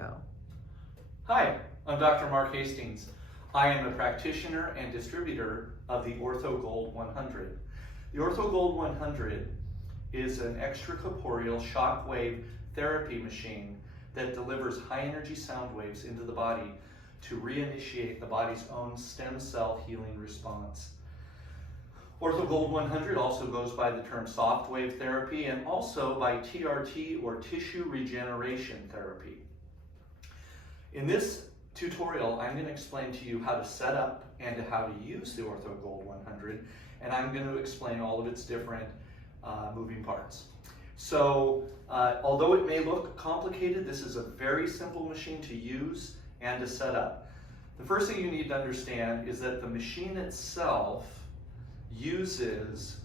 go. Hi, I'm Dr. Mark Hastings. I am a practitioner and distributor of the OrthoGold 100. The OrthoGold 100 is an extracorporeal shockwave therapy machine that delivers high energy sound waves into the body to reinitiate the body's own stem cell healing response. OrthoGold 100 also goes by the term softwave therapy and also by TRT or tissue regeneration therapy. In this tutorial, I'm going to explain to you how to set up and how to use the OrthoGold 100, and I'm going to explain all of its different moving parts. So, although it may look complicated, this is a very simple machine to use and to set up. The first thing you need to understand is that the machine itself uses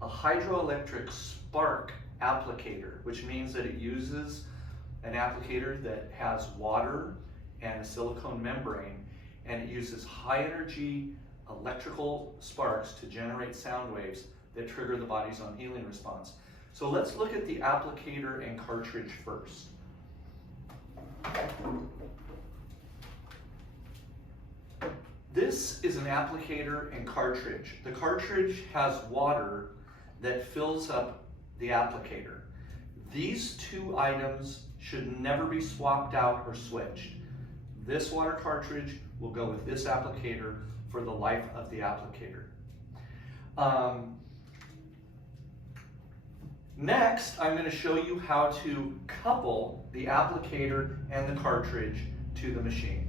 a hydroelectric spark applicator, which means that it uses an applicator that has water and a silicone membrane, and it uses high energy electrical sparks to generate sound waves that trigger the body's own healing response. So let's look at the applicator and cartridge first. This is an applicator and cartridge. The cartridge has water that fills up the applicator. These two items should never be swapped out or switched. This water cartridge will go with this applicator for the life of the applicator. Next, I'm going to show you how to couple the applicator and the cartridge to the machine.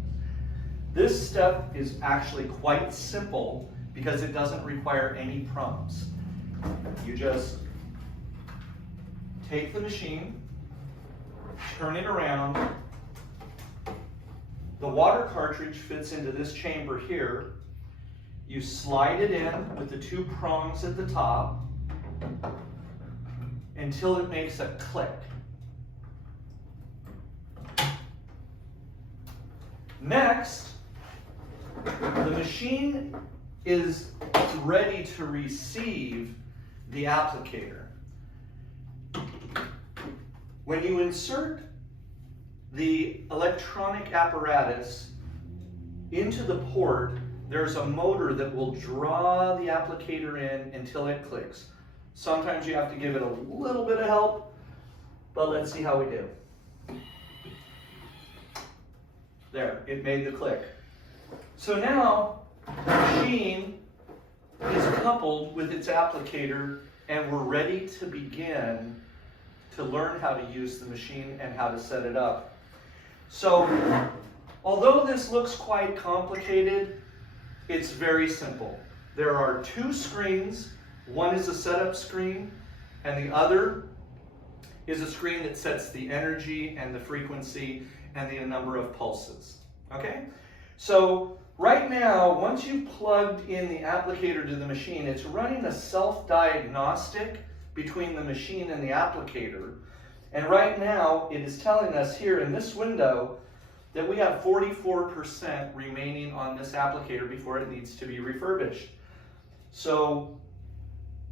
This step is actually quite simple because it doesn't require any prompts. You just take the machine, turn it around. The water cartridge fits into this chamber here. You slide it in with the two prongs at the top until it makes a click. Next, the machine is ready to receive the applicator. When you insert the electronic apparatus into the port, there's a motor that will draw the applicator in until it clicks. Sometimes you have to give it a little bit of help, but let's see how we do. There, it made the click. So now the machine is coupled with its applicator and we're ready to begin to learn how to use the machine and how to set it up. So, although this looks quite complicated, it's very simple. There are two screens. One is a setup screen, and the other is a screen that sets the energy and the frequency and the number of pulses. Okay? So, right now, once you've plugged in the applicator to the machine, it's running a self-diagnostic between the machine and the applicator. And right now, it is telling us here in this window that we have 44% remaining on this applicator before it needs to be refurbished. So,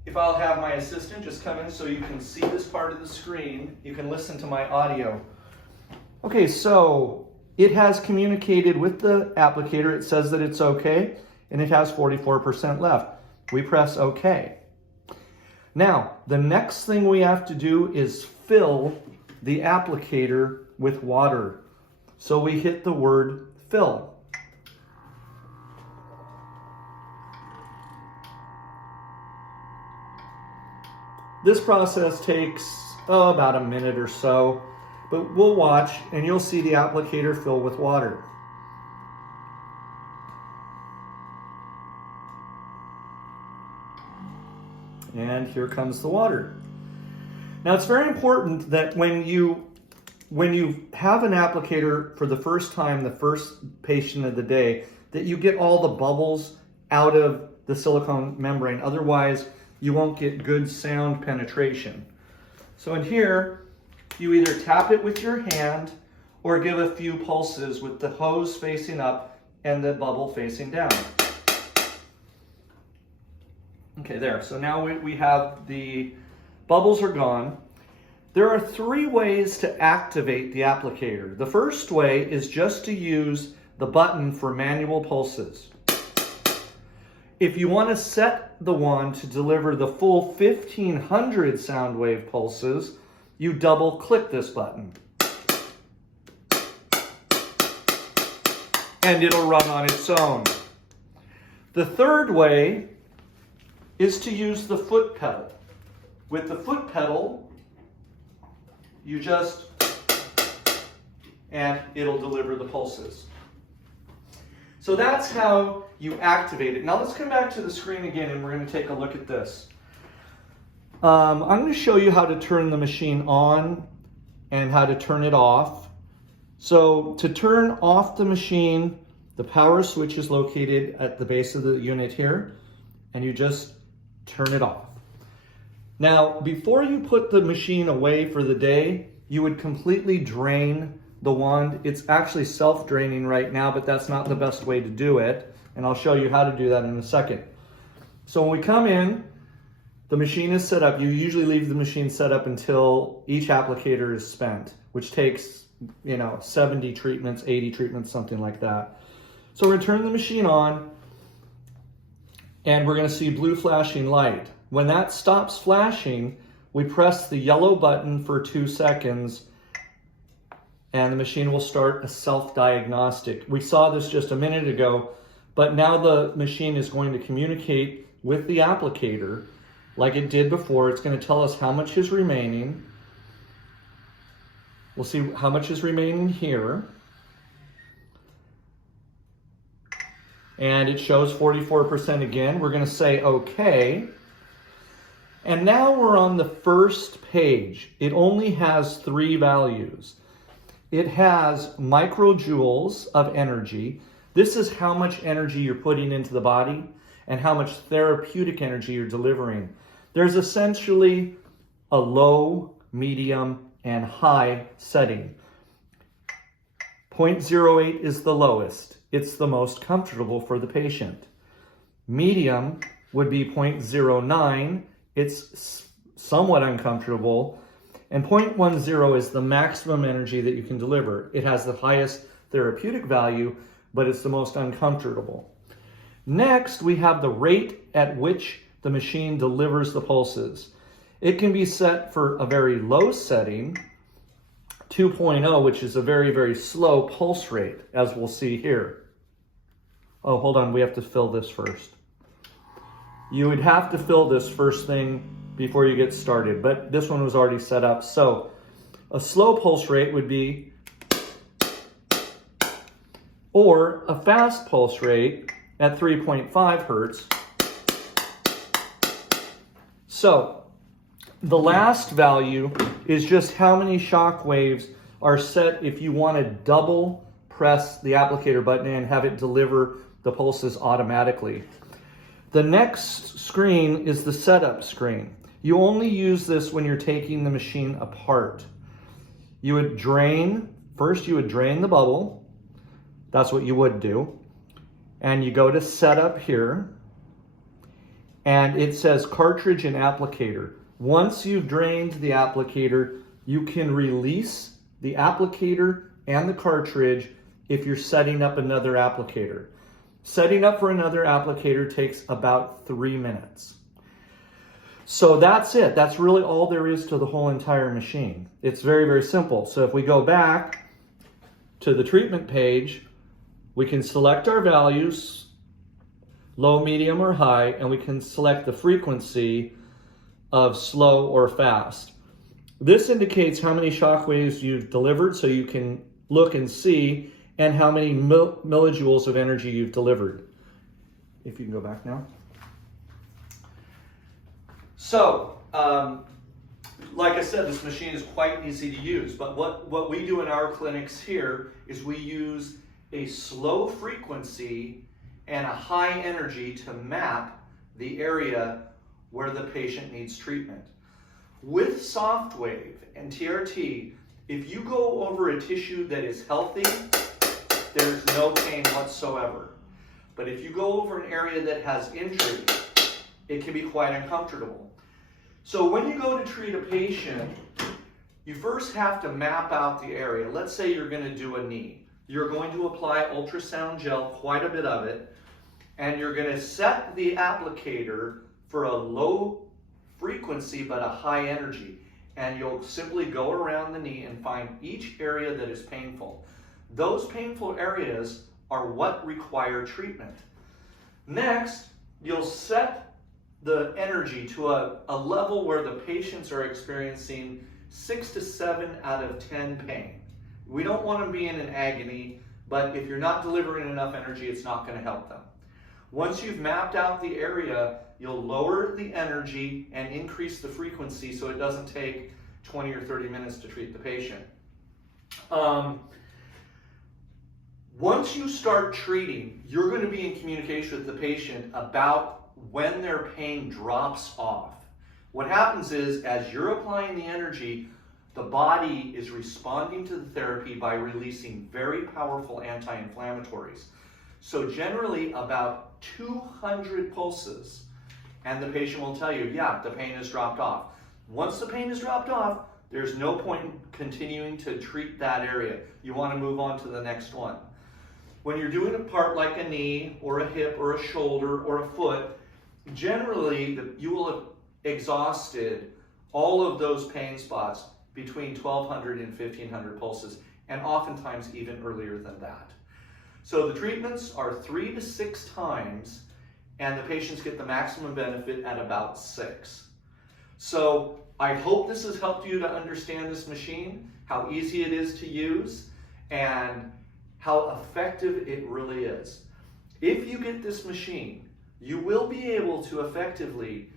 if I'll have my assistant just come in so you can see this part of the screen, you can listen to my audio. Okay, so it has communicated with the applicator. It says that it's okay, and it has 44% left. We press OK. Now, the next thing we have to do is fill the applicator with water. So we hit the word fill. This process takes about a minute or so, but we'll watch and you'll see the applicator fill with water. And here comes the water. Now it's very important that when you have an applicator for the first time, the first patient of the day, that you get all the bubbles out of the silicone membrane. Otherwise, you won't get good sound penetration. So in here, you either tap it with your hand or give a few pulses with the hose facing up and the bubble facing down. Okay, there. So now we have the bubbles are gone. there are 3 ways to activate the applicator. The first way is just to use the button for manual pulses. If you want to set the wand to deliver the full 1500 sound wave pulses, you double click this button. And it'll run on its own. The third way is to use the foot pedal. With the foot pedal, you just, and it'll deliver the pulses. So that's how you activate it. Now let's come back to the screen again and we're going to take a look at this. I'm going to show you how to turn the machine on and how to turn it off. So to turn off the machine, the power switch is located at the base of the unit here, and you just turn it off. Now, before you put the machine away for the day, you would completely drain the wand. It's actually self-draining right now, but that's not the best way to do it. And I'll show you how to do that in a second. So when we come in, the machine is set up. You usually leave the machine set up until each applicator is spent, which takes, 70 treatments, 80 treatments, something like that. So we're going to turn the machine on, and we're going to see blue flashing light. When that stops flashing, we press the yellow button for 2 seconds, and the machine will start a self-diagnostic. We saw this just a minute ago, but now the machine is going to communicate with the applicator like it did before. It's going to tell us how much is remaining. We'll see how much is remaining here. And it shows 44% again. We're going to say OK. And now we're on the first page. It only has 3 values. It has microjoules of energy. This is how much energy you're putting into the body and how much therapeutic energy you're delivering. There's essentially a low, medium, and high setting. 0.08 is the lowest. It's the most comfortable for the patient. Medium would be 0.09. It's somewhat uncomfortable. And 0.10 is the maximum energy that you can deliver. It has the highest therapeutic value, but it's the most uncomfortable. Next, we have the rate at which the machine delivers the pulses. It can be set for a very low setting, 2.0, which is a very, very slow pulse rate, as we'll see here. Oh, hold on, we have to fill this first. You would have to fill this first thing before you get started, but this one was already set up. So a slow pulse rate would be, or a fast pulse rate at 3.5 hertz. So the last value is just how many shock waves are set if you want to double press the applicator button and have it deliver the pulses automatically. The next screen is the setup screen. You only use this when you're taking the machine apart. You would drain, first you would drain the bubble. That's what you would do. And you go to setup here, and it says cartridge and applicator. Once you've drained the applicator, you can release the applicator and the cartridge if you're setting up another applicator. Setting up for another applicator takes about 3 minutes. So that's it. That's really all there is to the whole entire machine. It's very, very simple. So if we go back to the treatment page, we can select our values, low, medium, or high, and we can select the frequency of slow or fast. This indicates how many shock waves you've delivered, so you can look and see, and how many millijoules of energy you've delivered. If you can go back now. So, like I said, this machine is quite easy to use, but what we do in our clinics here is we use a slow frequency and a high energy to map the area where the patient needs treatment. With softwave and TRT, if you go over a tissue that is healthy, there's no pain whatsoever. But if you go over an area that has injury, it can be quite uncomfortable. So when you go to treat a patient, You first have to map out the area. Let's say you're going to do a knee. You're going to apply ultrasound gel, quite a bit of it, and you're going to set the applicator for a low frequency but a high energy. And you'll simply go around the knee and find each area that is painful. Those painful areas are what require treatment. Next, you'll set the energy to a level where the patients are experiencing 6 to 7 out of 10 pain. We don't want to be in an agony, but if you're not delivering enough energy, it's not going to help them. Once you've mapped out the area, you'll lower the energy and increase the frequency so it doesn't take 20 or 30 minutes to treat the patient. Once you start treating, you're going to be in communication with the patient about when their pain drops off. What happens is, as you're applying the energy, the body is responding to the therapy by releasing very powerful anti-inflammatories. So generally about 200 pulses, and the patient will tell you, yeah, the pain has dropped off. Once the pain has dropped off, there's no point in continuing to treat that area. You want to move on to the next one. When you're doing a part like a knee or a hip or a shoulder or a foot, generally you will have exhausted all of those pain spots between 1200 and 1500 pulses, and oftentimes even earlier than that. So the treatments are 3 to 6 times, and the patients get the maximum benefit at about 6. So I hope this has helped you to understand this machine, how easy it is to use, and how effective it really is. If you get this machine, you will be able to effectively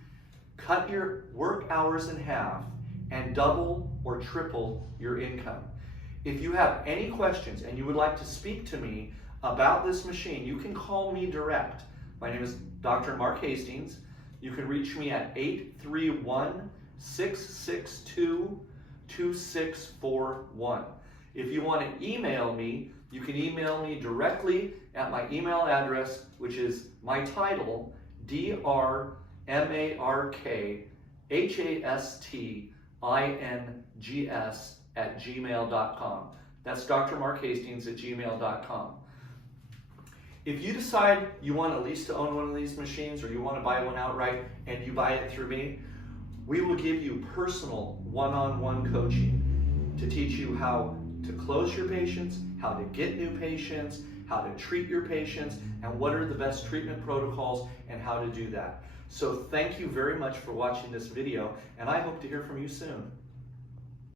cut your work hours in half and double or triple your income. If you have any questions and you would like to speak to me about this machine, you can call me direct. My name is Dr. Mark Hastings. You can reach me at 831-662-2641. If you want to email me, you can email me directly at my email address, which is my title, drmarkhastings@gmail.com. That's drmarkhastings@gmail.com. If you decide you want at least to own one of these machines, or you want to buy one outright and you buy it through me, we will give you personal one-on-one coaching to teach you how to close your patients, how to get new patients, how to treat your patients, and what are the best treatment protocols and how to do that. So thank you very much for watching this video, and I hope to hear from you soon.